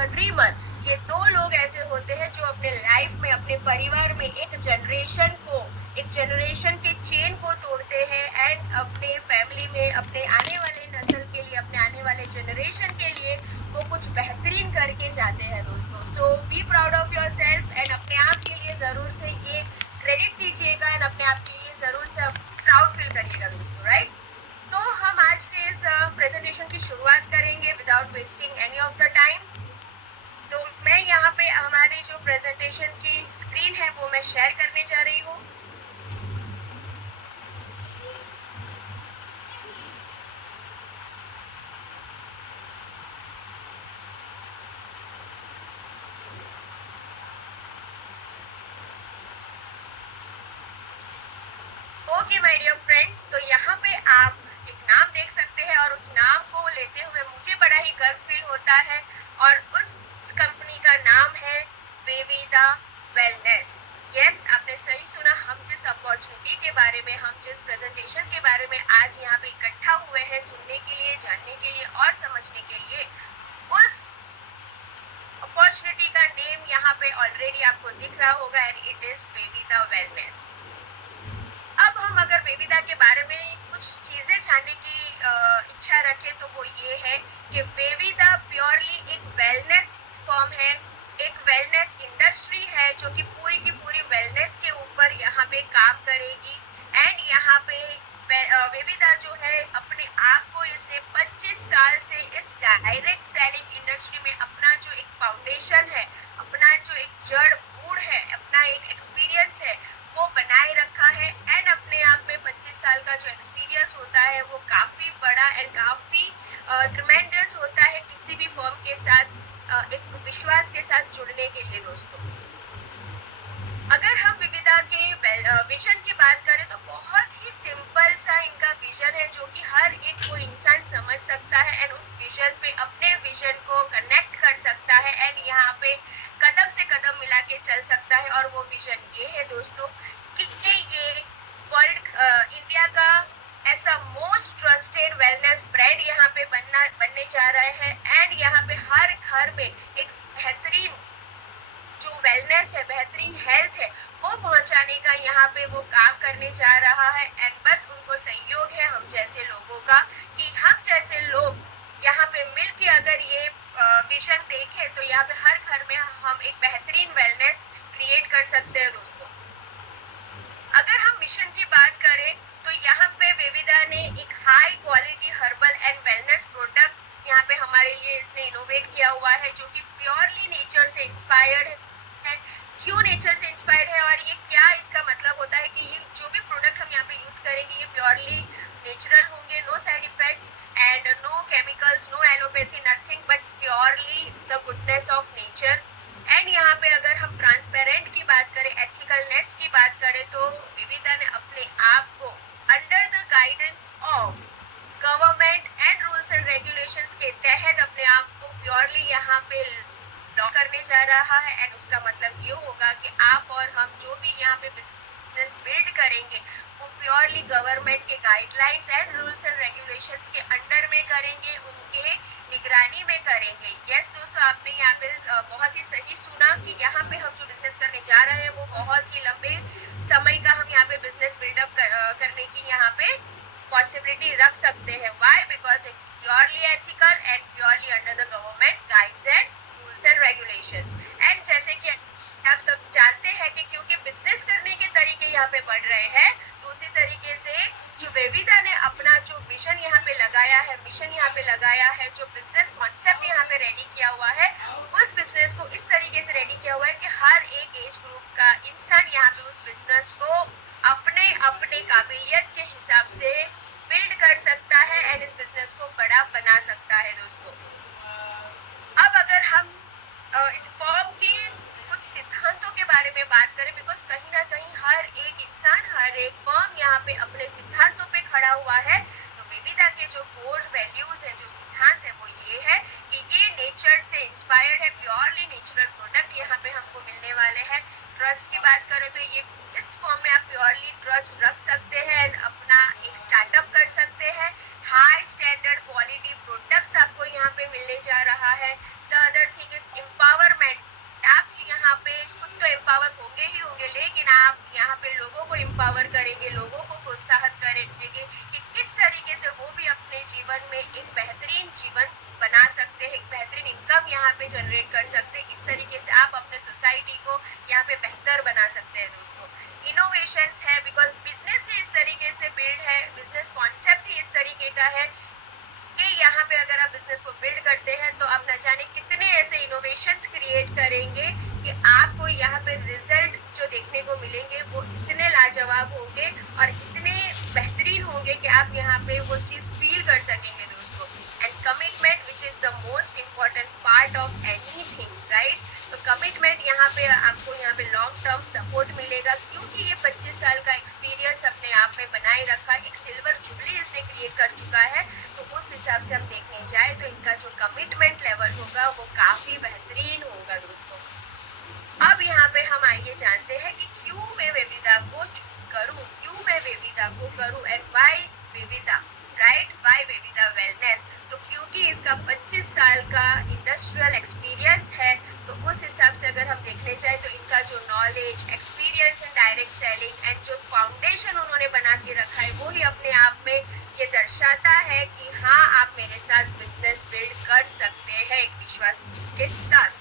A dreamer. ये दो लोग ऐसे होते हैं जो अपने लाइफ में, अपने परिवार में एक जनरेशन के चेन को तोड़ते हैं एंड अपने फैमिली में, अपने आने वाले नस्ल के लिए, अपने आने वाले जनरेशन के लिए वो कुछ बेहतरीन करके जाते हैं दोस्तों। So be proud of yourself and अपने आप के लिए ज़रूर से ये क्रेडिट दीजिएगा एंड अपने आप के लिए ज़रूर से प्राउड फील करिएगा दोस्तों, राइट? तो हम आज के इस प्रेजेंटेशन की शुरुआत करेंगे without wasting any of the time. तो मैं यहाँ पे हमारी जो प्रेजेंटेशन की स्क्रीन है वो मैं शेयर करने जा रही हूँ। ओके माय डियर फ्रेंड्स, तो यहाँ पे आप एक नाम देख सकते हैं और उस नाम को लेते हुए मुझे बड़ा ही गर्व फील होता है और उस कंपनी का नाम है वेविदा वेलनेस। यस, आपने सही सुना। हम जिस अपॉर्चुनिटी के बारे में, हम जिस प्रेजेंटेशन के बारे में आज यहाँ पे इकट्ठा हुए हैं सुनने के लिए, जानने के लिए और समझने के लिए, उस अपॉर्चुनिटी का नेम यहाँ पे ऑलरेडी आपको दिख रहा होगा एंड इट इज वेविदा वेलनेस। अब हम अगर वेविदा के बारे में कुछ चीजें जानने की इच्छा रखें तो वो ये है कि वेविदा प्योरली एक वेलनेस फॉर्म है, एक वेलनेस इंडस्ट्री है जो कि पूरी की पूरी वेलनेस के ऊपर यहाँ पे काम करेगी। एंड यहाँ पे वेविदा जो है अपने आप को इसने 25 साल से इस डायरेक्ट सेलिंग इंडस्ट्री में अपना जो एक फाउंडेशन है, अपना जो एक जड़ बूढ़ है, अपना एक एक्सपीरियंस है वो बनाए रखा है। एंड अपने आप में 25 साल का जो एक्सपीरियंस होता है वो काफ़ी बड़ा एंड काफ़ी ट्रिमेंडस होता है किसी भी फर्म के साथ एक विश्वास के साथ जुड़ने के लिए दोस्तों। अगर हम विविधा के विजन की बात करें तो बहुत ही सिंपल सा इनका विजन है जो कि हर एक कोई इंसान समझ सकता है एंड उस विजन पे अपने विजन को कनेक्ट कर सकता है एंड यहाँ पे कदम से कदम मिला के चल सकता है। और वो विजन ये है दोस्तों कि ये इंडिया का ऐसा मोस्ट ट्रस्टेड वेलनेस ब्रांड यहाँ पे बनने जा रहा है एंड यहाँ पे हर घर में एक बेहतरीन जो वेलनेस है, बेहतरीन हेल्थ है वो पहुंचाने का यहाँ पे वो काम करने जा रहा है। एंड बस उनको सहयोग है हम जैसे लोगों का कि हम जैसे लोग यहाँ पे मिल के अगर ये विजन देखें तो यहाँ पे हर घर में हम एक बेहतरीन वेलनेस क्रिएट कर सकते हैं दोस्तों। अगर हम मिशन की बात करें तो यहाँ पे वेविदा ने एक high quality herbal and wellness products यहाँ पे हमारे लिए इसने इनोवेट किया हुआ है जो कि प्योरली नेचर से इंस्पायर्ड है। क्यों नेचर से इंस्पायर्ड है और ये क्या इसका मतलब होता है कि ये जो भी प्रोडक्ट हम यहाँ पे यूज करेंगे ये प्योरली नेचुरल होंगे, no side effects and no chemicals, no allopathy, nothing but purely the goodness of nature. And यहाँ पे अगर हम ट्रांसपेरेंट की बात करें, एथिकलनेस की बात करें तो विविधा ने अपने आप को under the guidance of government and rules and regulations के तहत अपने आप को प्योरली यहाँ पे लॉ करने जा रहा है। एंड उसका मतलब ये होगा कि आप और हम जो भी यहाँ पे बिजनेस बिल्ड करेंगे वो प्योरली गवर्नमेंट के guidelines and rules and regulations के अंडर में करेंगे, उनके निगरानी में करेंगे। यस दोस्तों, आपने यहाँ पे बहुत ही सही सुना कि यहाँ पे हम जो बिजनेस करने जा रहे हैं वो बहुत ही लंबे समय का हम यहाँ पे बिजनेस बिल्डअप करने की यहाँ पे पॉसिबिलिटी रख सकते हैं। Why? Because it's purely ethical and purely under the government guides and rules and regulations. And जैसे कि आप सब जानते हैं कि क्योंकि बिजनेस करने के तरीके यहाँ पे बढ़ रहे हैं तो उसी तरीके से जो वेविदा ने अपना जो विजन यहाँ पे लगाया है, मिशन यहाँ पे लगाया है, जो बिजनेस कॉन्सेप्ट यहाँ पे रेडी किया हुआ है, उस बिजनेस को इस तरीके से रेडी किया हुआ है कि हर एक एज ग्रुप का इंसान यहाँ पे उस बिजनेस को अपने अपने काबिलियत के हिसाब से बिल्ड कर सकता है एंड इस बिजनेस को बड़ा बना सकता है दोस्तों। अब अगर हम इस फॉर्म की कुछ सिद्धांतों के बारे में बात करें, बिकॉज कहीं ना कहीं हर एक इंसान, हर एक फर्म यहाँ पे अपने सिद्धांतों पे खड़ा हुआ है, तो वेविदा के जो कोर वैल्यूज है, जो सिद्धांत है वो ये है कि ये नेचर से इंस्पायर्ड है, प्योरली नेचुरल प्रोडक्ट यहाँ पे हमको मिलने वाले हैं। ट्रस्ट की बात करें तो ये इस फॉर्म में आप प्योरली ट्रस्ट रख सकते हैं एंड अपना एक स्टार्टअप कर सकते हैं। हाई स्टैंडर्ड क्वालिटी प्रोडक्ट्स आपको यहाँ पे मिलने जा रहा है। The other thing is empowerment. आप यहाँ पे खुद तो एम्पावर होंगे ही होंगे, लेकिन आप यहाँ पे लोगों को एम्पावर करेंगे, लोगों को प्रोत्साहित करेंगे कि किस तरीके से वो भी अपने जीवन में एक बेहतरीन जीवन बना सकते हैं, एक बेहतरीन इनकम यहाँ पे जनरेट कर सकते हैं, किस तरीके से आप अपने सोसाइटी को यहाँ पे बेहतर बना सकते हैं। दोस्तों, इनोवेशंस है, बिकॉज बिजनेस ही इस तरीके से बिल्ड है, बिजनेस कॉन्सेप्ट ही इस तरीके का है कि यहाँ पे अगर आप बिजनेस को बिल्ड करते हैं तो आप न जाने कितने ऐसे इनोवेशंस क्रिएट करेंगे कि आपको यहाँ पे रिजल्ट जो देखने को मिलेंगे वो इतने लाजवाब होंगे और इतने बेहतरीन होंगे कि आप यहाँ पे वो चीज फील कर सकेंगे। दोस्तों, and commitment which is the most important part of anything, right. तो कमिटमेंट यहाँ पे आपको यहाँ पे लॉन्ग टर्म सपोर्ट मिलेगा, क्योंकि ये 25 साल का एक्सपीरियंस अपने आप में बनाए रखा, एक सिल्वर जुबली इसने क्रिएट कर चुका है। तो उस हिसाब से हम देखने जाए तो इनका जो कमिटमेंट लेवल होगा वो काफी बेहतरीन होगा। दोस्तों, अब यहाँ पे हम आइए जानते हैं कि क्यों मैं वेविदा को चूज करूँ, क्यों मैं वेविदा को करूँ, and why Vevida, right, why Vevida wellness. तो क्योंकि इसका 25 साल का इंडस्ट्रियल एक्सपीरियंस है, तो उस हिसाब से अगर हम देखने जाए तो इनका जो knowledge, experience in direct selling and जो फाउंडेशन उन्होंने बना के रखा है वो ही अपने आप में ये दर्शाता है कि हाँ, आप मेरे साथ बिजनेस बिल्ड कर सकते हैं एक विश्वास के साथ।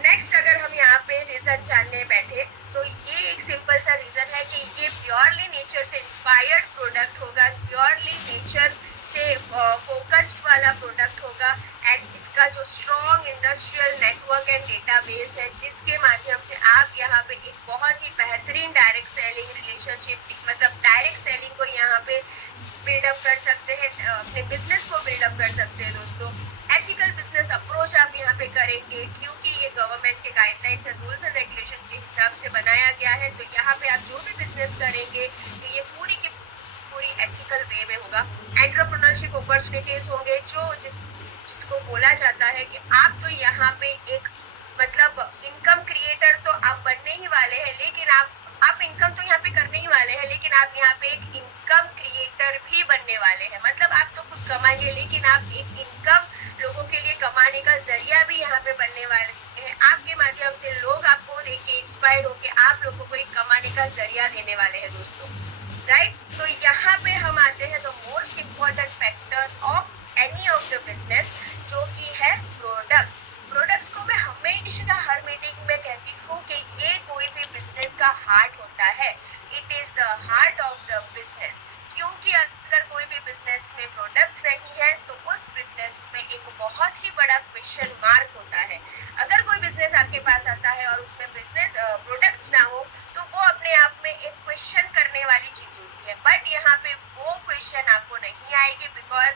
नेक्स्ट, अगर हम यहाँ पे रीजन जानने बैठे तो ये एक सिंपल सा रीजन है कि ये प्योरली नेचर से इंस्पायर्ड प्रोडक्ट होगा, प्योरली नेचर से फोकस्ड वाला प्रोडक्ट होगा, एंड इसका जो strong industrial network and database है जिसके माध्यम से आप यहाँ पे एक बहुत ही बेहतरीन डायरेक्ट सेलिंग रिलेशनशिप, मतलब डायरेक्ट सेलिंग को यहाँ पे बिल्डअप कर सकते हैं, अपने बिजनेस को बिल्डअप कर सकते हैं। दोस्तों, एथिकल बिजनेस अप्रोच आप यहाँ पे करेंगे, क्योंकि ये गवर्नमेंट के guidelines and rules and regulation के हिसाब से बनाया गया है। तो यहाँ पे आप जो भी बिजनेस करेंगे तो ये पूरी की पूरी एथिकल वे में होगा। एंटरप्रेन्योरशिप अपॉर्चुनिटीज होंगे, जिसको बोला जाता है कि आप तो यहाँ पे एक मतलब इनकम क्रिएटर तो आप बनने ही वाले हैं, लेकिन आप इनकम तो यहाँ पे करने ही वाले हैं, लेकिन आप यहाँ पे एक इनकम क्रिएटर भी बनने वाले हैं। मतलब आप तो खुद कमाएंगे, लेकिन आप एक इनकम लोगों के लिए कमाने का जरिया भी यहाँ पे बनने वाले हैं। आपके माध्यम से लोग आपको देख के इंस्पायर होके आप लोगों को एक कमाने का जरिया देने वाले हैं। दोस्तों, राइट। तो यहाँ पे हम आते हैं the most important factor of any of the business, जो कि है प्रोडक्ट्स। प्रोडक्ट्स को मैं हमेशा हर मीटिंग में कहती हूँ कि ये कोई भी बिजनेस का हार्ट होता है। It is the heart of the business, क्योंकि अगर कोई भी बिजनेस में प्रोडक्ट्स नहीं है तो उस बिजनेस में एक बहुत ही बड़ा क्वेश्चन मार्क होता है। अगर कोई बिजनेस आपके पास आता है और उसमें बिजनेस प्रोडक्ट्स ना हो तो वो अपने आप में एक क्वेश्चन करने वाली चीज होती है, बट यहाँ पे वो क्वेश्चन आपको नहीं आएगी, बिकॉज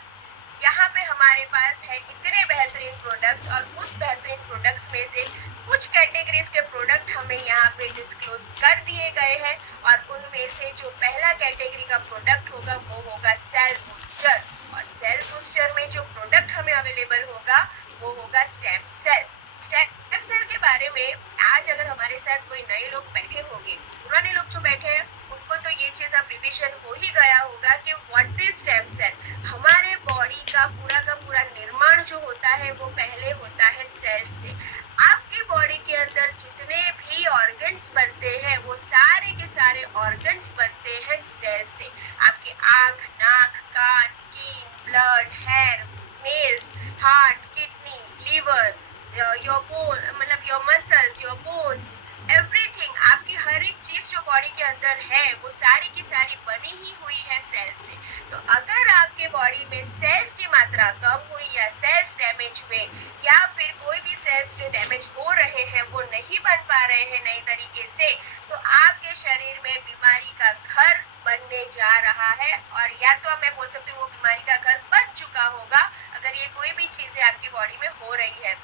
यहाँ पे हमारे पास है इतने बेहतरीन प्रोडक्ट्स, और उस बेहतरीन प्रोडक्ट्स में से कुछ कैटेगरीज के प्रोडक्ट हमें यहाँ पे डिस्क्लोज कर दिए गए हैं, और उनमें से जो पहला कैटेगरी का प्रोडक्ट होगा वो होगा सेल बूस्टर, और सेल बूस्टर में जो प्रोडक्ट हमें अवेलेबल होगा वो होगा स्टेम सेल। स्टेम सेल के बारे में आज अगर हमारे साथ कोई नए लोग बैठे होंगे, पुराने लोग जो बैठे हैं उनको तो ये चीज अब रिविजन हो ही गया होगा कि व्हाट इज स्टेम सेल। हमारे बॉडी का पूरा निर्माण जो होता है वो पहले होता है सेल से। आपकी बॉडी के अंदर जितने भी ऑर्गन्स बनते हैं वो सारे के सारे ऑर्गन्स बनते हैं सेल से। आपके आंख, नाक, कान, skin, blood, hair, nails, heart, kidney, liver, your bone, मतलब your muscles, your bones, everything, आपकी हर एक चीज जो बॉडी के अंदर है वो सारी की सारी बनी ही हुई है सेल से। तो अगर आपके बॉडी में सेल्स की मात्रा कम हुई या सेल्स डैमेज हुए या फिर कोई भी सेल्स जो डैमेज हो रहे हैं वो नहीं बन पा रहे हैं नए तरीके से, तो आपके शरीर में बीमारी का घर बनने जा रहा है, और या तो मैं बोल सकती हूँ वो बीमारी का घर बन चुका होगा अगर ये कोई भी चीजें आपकी बॉडी में हो रही है।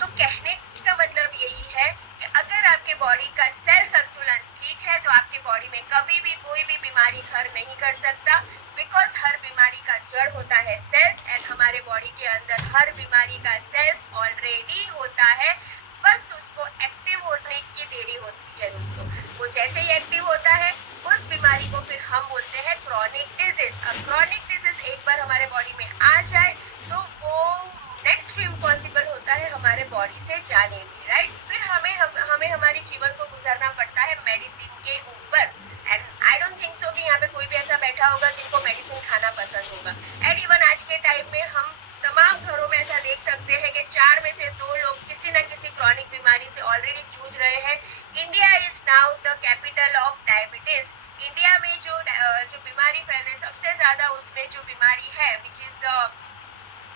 तो कहने का मतलब यही है कि अगर आपके बॉडी का सेल संतुलन ठीक है तो आपके बॉडी में कभी भी कोई भी बीमारी घर नहीं कर सकता, बिकॉज हर बीमारी का जड़ होता है सेल्स, एंड हमारे बॉडी के अंदर हर बीमारी का सेल्स ऑलरेडी होता है, बस उसको एक्टिव होने की देरी होती है। दोस्तों, वो जैसे ही एक्टिव होता है उस बीमारी को फिर हम बोलते हैं क्रॉनिक डिजीज। अब क्रॉनिक डिजीज एक बार हमारे बॉडी में आ जाए तो वो नेक्स्ट भी इम्पॉसिबल होता है हमारे बॉडी से जानेगी, राइट। फिर हमें हमारे जीवन को गुजारना पड़ता है मेडिसिन के ऊपर। And I don't think so कि यहाँ पे कोई भी ऐसा बैठा होगा जिनको मेडिसिन खाना पसंद होगा। एंड इवन आज के टाइम में हम तमाम घरों में ऐसा देख सकते हैं कि 4 में से 2 लोग किसी न किसी क्रॉनिक बीमारी से ऑलरेडी जूझ रहे हैं। India is now the capital of diabetes. India में जो बीमारी फैल रही है सबसे ज्यादा, उसमें जो बीमारी है which is the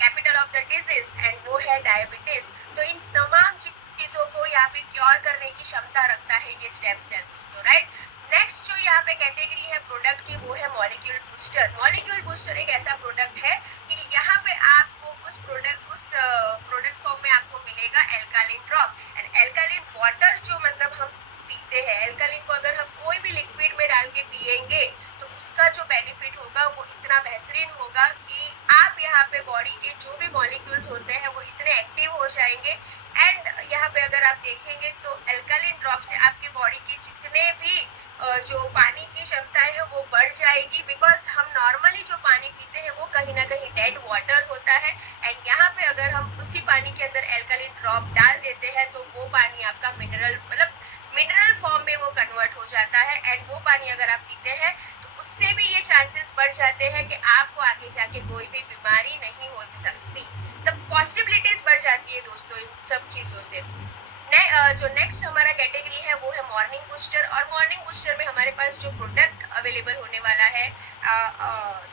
capital of the disease, and वो है डायबिटीज। तो इन तमाम चीजों को यहाँ पे क्योर करने की क्षमता रखता है ये स्टेम सेल दोस्तों, राइट। नेक्स्ट जो यहाँ पे कैटेगरी है प्रोडक्ट की, वो है मॉलिक्यूल बूस्टर। मॉलिक्यूल बूस्टर एक ऐसा प्रोडक्ट है कि यहाँ पे आपको उस प्रोडक्ट फॉर्म में आपको मिलेगा एल्कालिन ड्रॉप एंड एल्कालिन वाटर, जो मतलब हम पीते हैं। एल्कालिन को अगर हम कोई भी लिक्विड में डाल के पिएंगे तो उसका जो बेनिफिट होगा वो इतना बेहतरीन होगा कि आप यहाँ पे बॉडी के जो भी मॉलिक्यूल्स होते हैं वो इतने एक्टिव हो जाएंगे। एंड यहाँ पे अगर आप देखेंगे तो एल्कालिन ड्रॉप से आपके बॉडी की जितने भी जो पानी की क्षमताएं है वो बढ़ जाएगी। बिकॉज हम नॉर्मली जो पानी पीते हैं वो कहीं ना कहीं डेड वाटर होता है, एंड यहाँ पे अगर हम उसी पानी के अंदर एल्कालिन ड्रॉप डाल देते हैं तो वो पानी आपका मिनरल फॉर्म में वो कन्वर्ट हो जाता है। एंड वो पानी अगर आप पीते हैं तो उससे भी ये चांसेस बढ़ जाते हैं कि आपको आगे जाके कोई भी बीमारी नहीं हो सकती। द पॉसिबिलिटीज बढ़ जाती है दोस्तों इन सब चीजों से। जो नेक्स्ट हमारा कैटेगरी है वो है मॉर्निंग बूस्टर। और मॉर्निंग बूस्टर में हमारे पास जो प्रोडक्ट अवेलेबल होने वाला है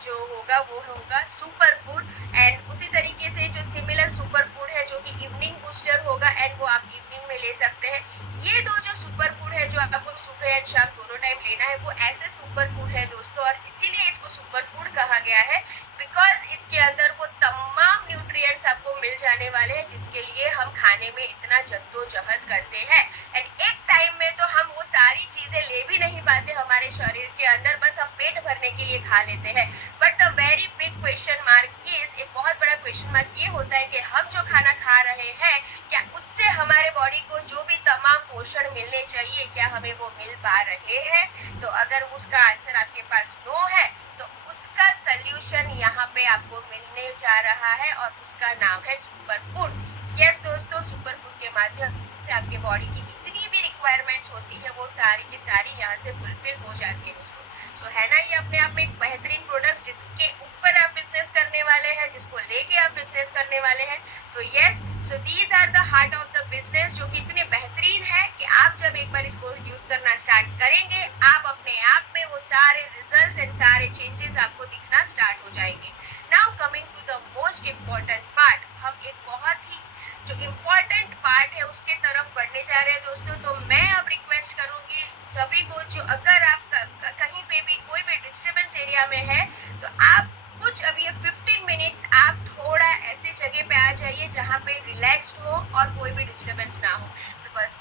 जो होगा वो होगा सुपर फूड। एंड उसी तरीके से जो सिमिलर सुपर फूड है जो कि इवनिंग बूस्टर होगा, एंड वो आप इवनिंग में ले सकते हैं। ये दो जो सुपर फूड है जो आपको सुबह एंड शाम दोनों टाइम लेना है वो ऐसे सुपर फूड है दोस्तों, और इसीलिए इसको सुपर फूड कहा गया है बिकॉज इसके अंदर वो तमाम न्यूट्रिएंट्स आपको मिल जाने वाले हैं जिसके लिए हम खाने में इतना जद्दोजहद करते हैं। एंड एक टाइम में तो हम वो सारी चीजें ले भी नहीं पाते हमारे शरीर के अंदर, बस हम पेट भरने के लिए खा लेते हैं। But the very big question mark is, एक बहुत बड़ा क्वेश्चन मार्क ये होता है कि हम जो खाना खा रहे हैं क्या उससे हमारे बॉडी को जो भी तमाम पोषण मिलने चाहिए क्या हमें वो मिल पा रहे हैं। तो अगर उसका आंसर आपके पास नो है तो उसका सल्यूशन यहाँ पे आपको मिलने जा रहा है और उसका नाम है सुपर फूड। यस दोस्तों, सुपर फूड के माध्यम से आपके बॉडी की जितनी भी रिक्वायरमेंट्स होती है वो सारी की सारी यहाँ से फुलफिल हो जाती है दोस्तों। सो है ना ये अपने आप में एक बेहतरीन प्रोडक्ट जिसके ऊपर आप बिजनेस करने वाले हैं, जिसको लेके आप बिजनेस करने वाले हैं। तो yes, so these are the heart of the business जो कि इतने बेहतरीन है कि आप जब एक बार इसको यूज करना स्टार्ट करेंगे आप अपने आप में वो सारे रिजल्ट्स एंड सारे चेंजेस आपको दिखना स्टार्ट हो जाएंगे। Now coming to the most important part, हम एक बहुत ही जो इम्पोर्टेंट पार्ट है उसके तरफ बढ़ने जा रहे हैं दोस्तों। तो मैं अब रिक्वेस्ट करूंगी सभी को, जो अगर आप कहीं पे भी कोई भी डिस्टर्बेंस एरिया में है तो आप कुछ अब ये 15 मिनट्स आप थोड़ा ऐसी जगह पे आ जाइए जहाँ पे रिलैक्स्ड हो और कोई भी डिस्टर्बेंस ना हो, बिकॉज